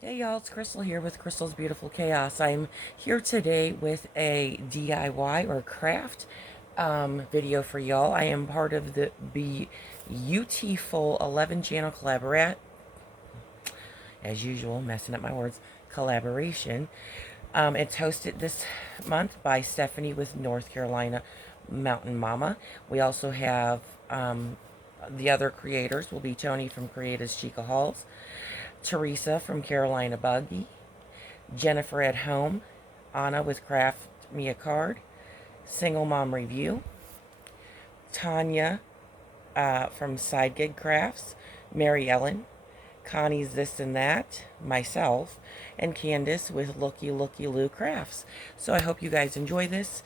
Hey y'all, it's Crystal here with Crystal's Beautiful Chaos. I'm here today with a DIY or craft video for y'all. I am part of the Bee.U.Ti.Ful 11 channel as usual, messing up my words, collaboration. It's hosted this month by Stephanie with North Carolina Mountain Mama. We also have the other creators will be Tony from Creators Chica Hauls, Teresa from Carolinabugg, Jennifer at Home, Anna with Craft Me a Card, Single Mom Review, Tanya from Side Gig Crafts, Mary Ellen, Connie's This and That, myself, and Candace with Lookie Loo Crafts. So I hope you guys enjoy this.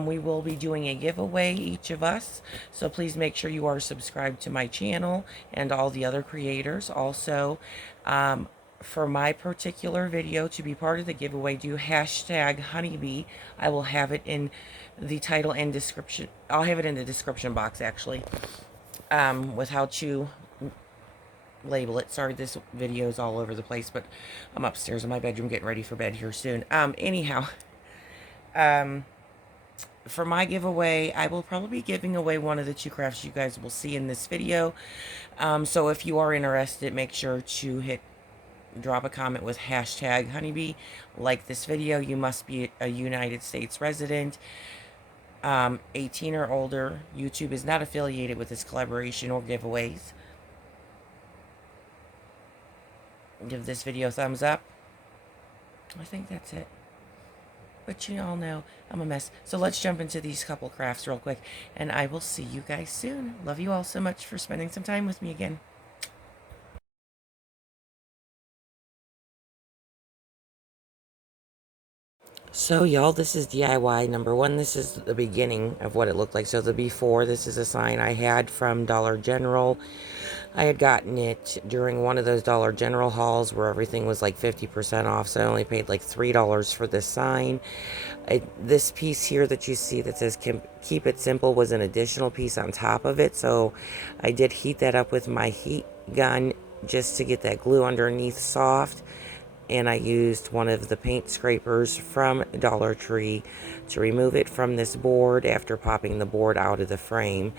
We will be doing a giveaway, each of us. So please make sure you are subscribed to my channel and all the other creators. Also, for my particular video to be part of the giveaway, do hashtag honeybee. I will have it in the title and description. I'll have it in the description box actually, with how to label it. Sorry, this video is all over the place, but I'm upstairs in my bedroom getting ready for bed here soon. Anyhow, for my giveaway, I will probably be giving away one of the two crafts you guys will see in this video. So if you are interested, make sure to drop a comment with hashtag honeybee. Like this video. You must be a United States resident, 18 or older. YouTube is not affiliated with this collaboration or giveaways. Give this video a thumbs up. I think that's it. But you all know I'm a mess. So let's jump into these couple crafts real quick. And I will see you guys soon. Love you all so much for spending some time with me again. So y'all, this is DIY number one. This is the beginning of what it looked like. So the before, this is a sign I had from Dollar General. I had gotten it during one of those Dollar General hauls where everything was like 50% off. So I only paid like $3 for this sign. This piece here that you see that says keep it simple was an additional piece on top of it. So I did heat that up with my heat gun just to get that glue underneath soft. And I used one of the paint scrapers from Dollar Tree to remove it from this board after popping the board out of the frame,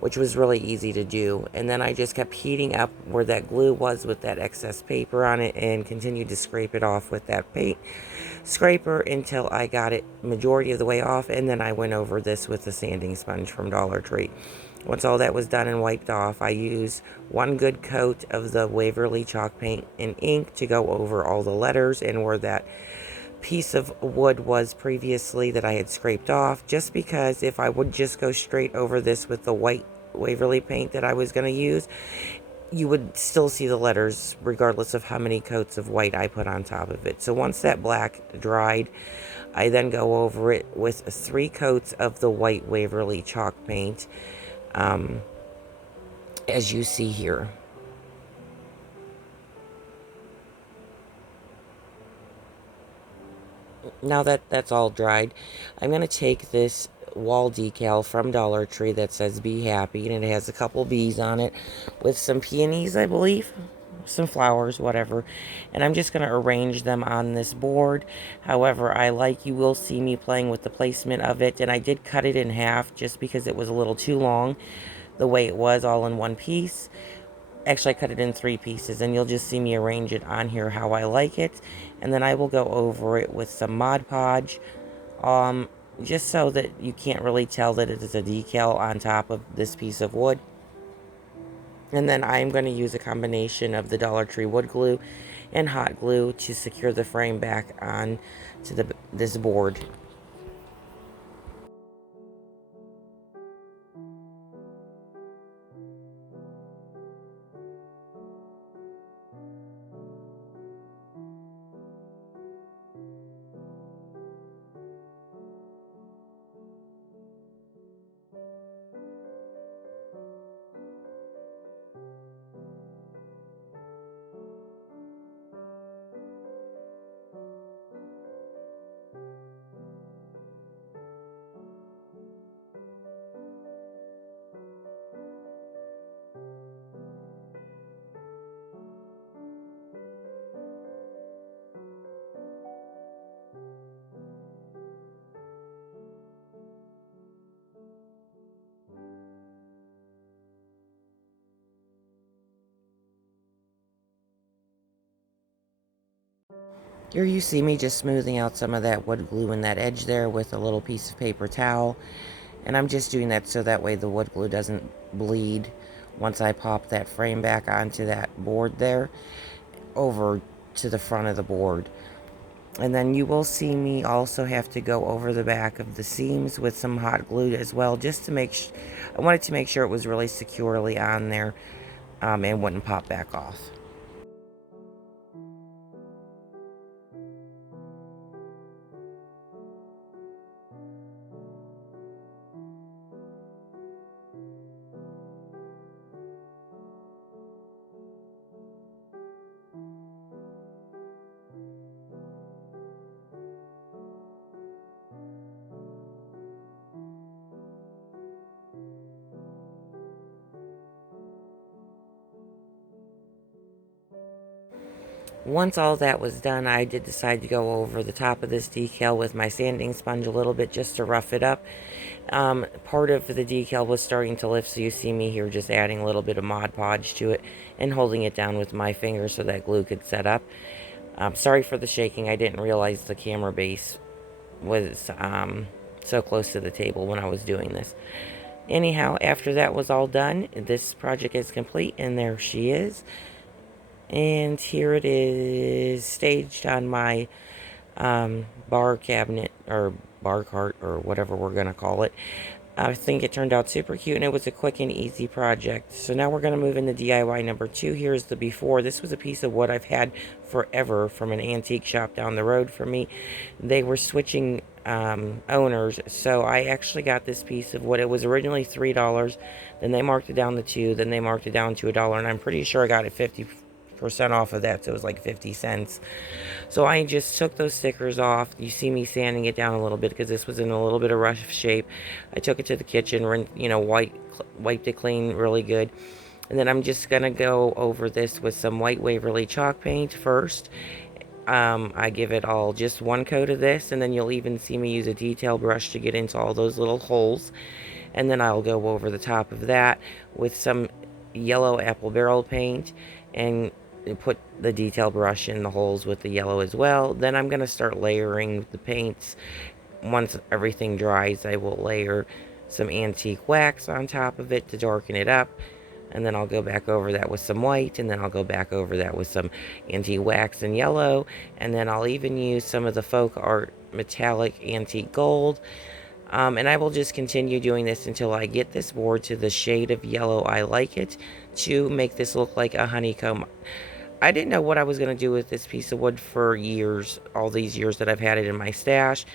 which was really easy to do. And then I just kept heating up where that glue was with that excess paper on it and continued to scrape it off with that paint scraper until I got it majority of the way off. And then I went over this with the sanding sponge from Dollar Tree. Once all that was done and wiped off, I used one good coat of the Waverly chalk paint and ink to go over all the letters and where that piece of wood was previously that I had scraped off, just because if I would just go straight over this with the white Waverly paint that I was going to use, you would still see the letters regardless of how many coats of white I put on top of it. So once that black dried, I then go over it with 3 coats of the white Waverly chalk paint, as you see here. Now that that's all dried, I'm going to take this wall decal from Dollar Tree that says Be Happy, and it has a couple bees on it with some peonies, I believe, some flowers, whatever, and I'm just going to arrange them on this board however I like. You will see me playing with the placement of it, and I did cut it in half just because it was a little too long the way it was all in one piece. Actually, I cut it in 3 pieces, and you'll just see me arrange it on here how I like it. And then I will go over it with some Mod Podge, just so that you can't really tell that it is a decal on top of this piece of wood. And then I'm going to use a combination of the Dollar Tree wood glue and hot glue to secure the frame back on to this board. Here you see me just smoothing out some of that wood glue in that edge there with a little piece of paper towel. And I'm just doing that so that way the wood glue doesn't bleed once I pop that frame back onto that board there over to the front of the board. And then you will see me also have to go over the back of the seams with some hot glue as well, just to make I wanted to make sure it was really securely on there and wouldn't pop back off. Once all that was done, I did decide to go over the top of this decal with my sanding sponge a little bit just to rough it up. Part of the decal was starting to lift, so you see me here just adding a little bit of Mod Podge to it and holding it down with my finger so that glue could set up. Sorry for the shaking. I didn't realize the camera base was so close to the table when I was doing this. Anyhow, after that was all done, this project is complete, and there she is. And here it is staged on my bar cabinet or bar cart or whatever we're going to call it. I think it turned out super cute, and it was a quick and easy project. So now we're going to move into DIY number 2. Here's the before. This was a piece of wood I've had forever from an antique shop down the road from me. They were switching owners, so I actually got this piece of wood. It was originally $3, then they marked it down to $2, then they marked it down to $1, and I'm pretty sure I got it 50% off of that, so it was like 50 cents. So I just took those stickers off. You see me sanding it down a little bit because this was in a little bit of rough shape. I took it to the kitchen, wiped it clean really good. And then I'm just going to go over this with some white Waverly chalk paint first. I give it all just one coat of this, and then you'll even see me use a detail brush to get into all those little holes. And then I'll go over the top of that with some yellow apple barrel paint and put the detail brush in the holes with the yellow as well. Then I'm going to start layering the paints. Once everything dries, I will layer some antique wax on top of it to darken it up. And then I'll go back over that with some white, and then I'll go back over that with some antique wax and yellow. And then I'll even use some of the folk art metallic antique gold. And I will just continue doing this until I get this board to the shade of yellow I like it to make this look like a honeycomb. I didn't know what I was going to do with this piece of wood for years, all these years that I've had it in my stash.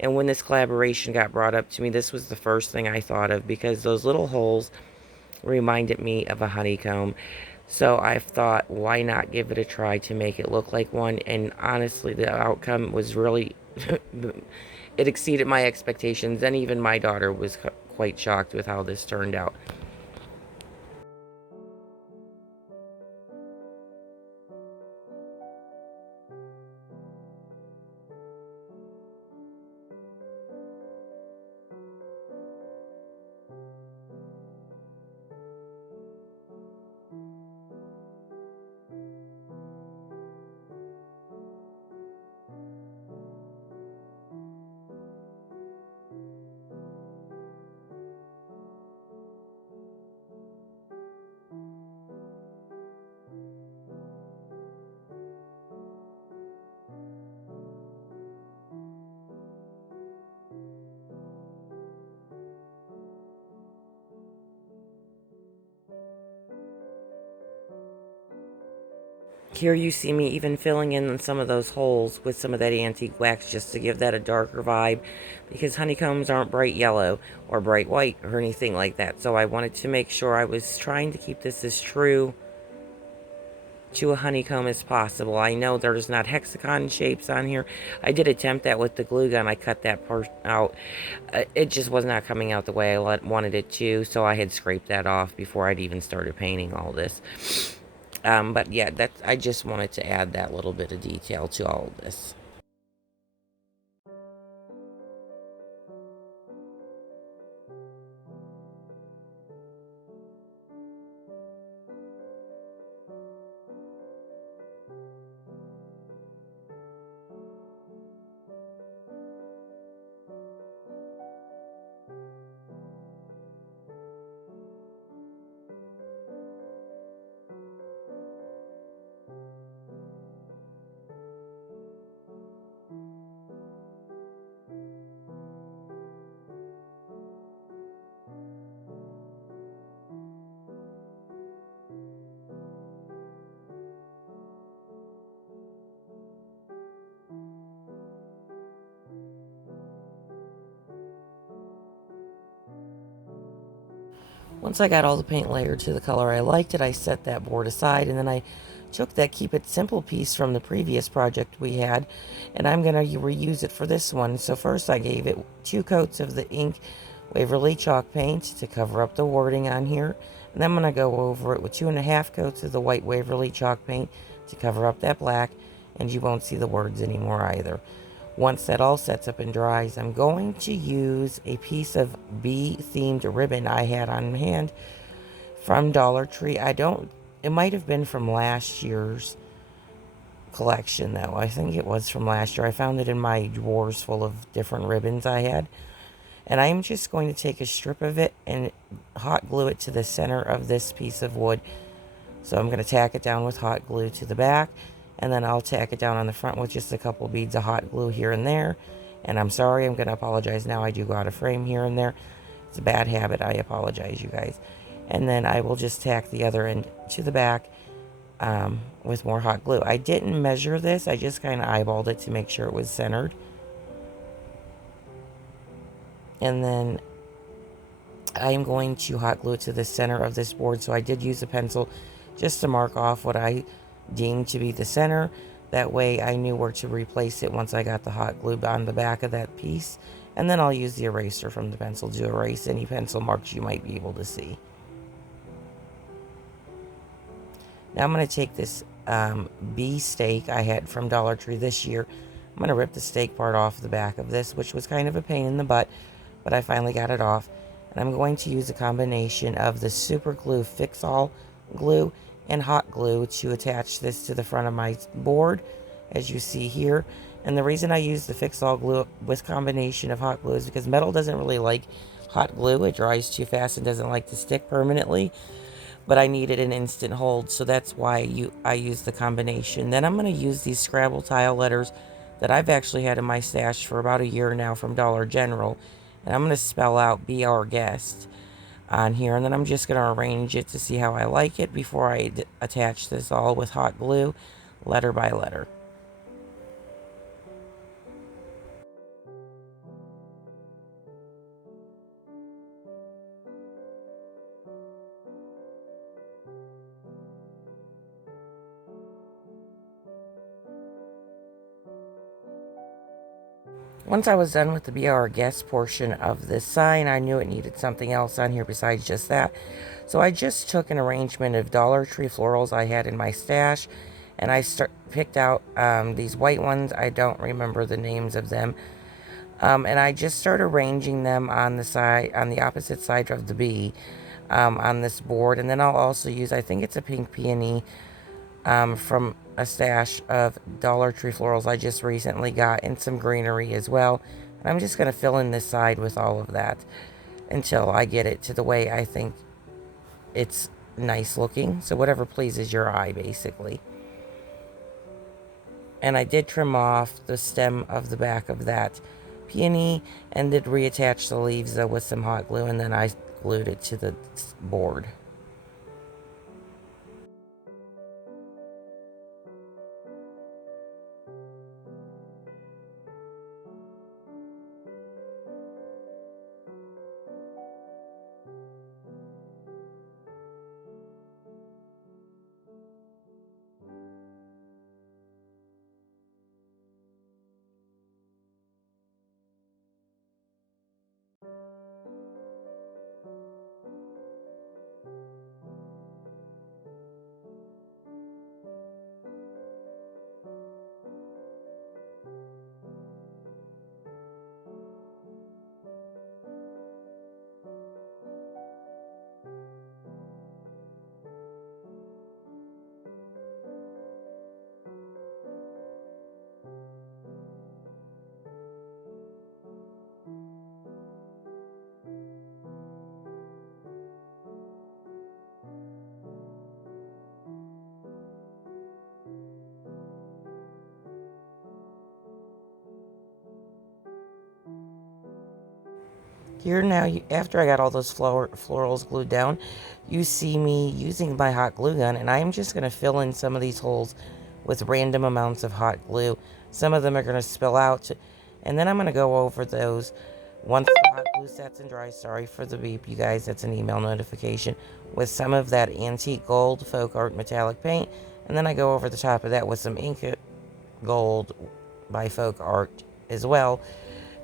And when this collaboration got brought up to me, this was the first thing I thought of, because those little holes reminded me of a honeycomb. So I thought, why not give it a try to make it look like one? And honestly, the outcome was really, it exceeded my expectations. And even my daughter was quite shocked with how this turned out. Here you see me even filling in some of those holes with some of that antique wax just to give that a darker vibe, because honeycombs aren't bright yellow or bright white or anything like that. So I wanted to make sure I was trying to keep this as true to a honeycomb as possible. I know there's not hexagon shapes on here. I did attempt that with the glue gun. I cut that part out. It just was not coming out the way I wanted it to, so I had scraped that off before I'd even started painting all this. But yeah, I just wanted to add that little bit of detail to all of this. Once I got all the paint layered to the color I liked it, I set that board aside, and then I took that Keep It Simple piece from the previous project we had, and I'm going to reuse it for this one. So first I gave it 2 coats of the ink Waverly chalk paint to cover up the wording on here, and then I'm going to go over it with 2.5 coats of the white Waverly chalk paint to cover up that black, and you won't see the words anymore either. Once that all sets up and dries, I'm going to use a piece of bee-themed ribbon I had on hand from Dollar Tree. It might have been from last year's collection, though. I think it was from last year. I found it in my drawers full of different ribbons I had. And I'm just going to take a strip of it and hot glue it to the center of this piece of wood. So I'm going to tack it down with hot glue to the back, and then I'll tack it down on the front with just a couple beads of hot glue here and there. And I'm sorry, I'm going to apologize now. I do go out of frame here and there. It's a bad habit. I apologize, you guys. And then I will just tack the other end to the back with more hot glue. I didn't measure this. I just kind of eyeballed it to make sure it was centered. And then I'm going to hot glue it to the center of this board. So I did use a pencil just to mark off what I deemed to be the center. That way I knew where to replace it once I got the hot glue on the back of that piece. And then I'll use the eraser from the pencil to erase any pencil marks you might be able to see. Now I'm going to take this bee stake I had from Dollar Tree this year. I'm going to rip the stake part off the back of this, which was kind of a pain in the butt, but I finally got it off. And I'm going to use a combination of the super glue Fix-All glue and hot glue to attach this to the front of my board, as you see here. And the reason I use the Fix-All glue with combination of hot glue is because metal doesn't really like hot glue. It dries too fast and doesn't like to stick permanently. But I needed an instant hold, so that's why I use the combination. Then I'm going to use these Scrabble tile letters that I've actually had in my stash for about a year now from Dollar General. And I'm going to spell out Be Our Guest on here. And then I'm just going to arrange it to see how I like it before I attach this all with hot glue, letter by letter. Once I was done with the Be Our Guest portion of this sign, I knew it needed something else on here besides just that. So I just took an arrangement of Dollar Tree florals I had in my stash, and I picked out these white ones. I don't remember the names of them. And I just started arranging them on the side, on the opposite side of the bee on this board. And then I'll also use, I think it's a pink peony from a stash of Dollar Tree florals I just recently got, and some greenery as well. And I'm just going to fill in this side with all of that until I get it to the way I think it's nice looking. So whatever pleases your eye, basically. And I did trim off the stem of the back of that peony and did reattach the leaves though with some hot glue, and then I glued it to the board. Here now, after I got all those florals glued down, you see me using my hot glue gun, and I'm just going to fill in some of these holes with random amounts of hot glue. Some of them are going to spill out, and then I'm going to go over those Once the hot glue sets and dries, sorry for the beep, you guys, that's an email notification, with some of that antique gold folk art metallic paint, and then I go over the top of that with some ink gold by folk art as well,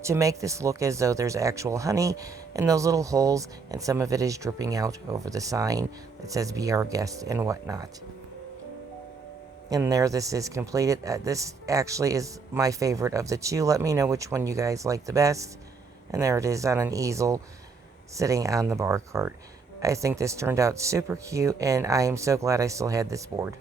to make this look as though there's actual honey in those little holes, and some of it is dripping out over the sign that says "Be Our Guest" and whatnot. And there, this is completed. This actually is my favorite of the two. Let me know which one you guys like the best. And there it is on an easel sitting on the bar cart. I think this turned out super cute, and I am so glad I still had this board.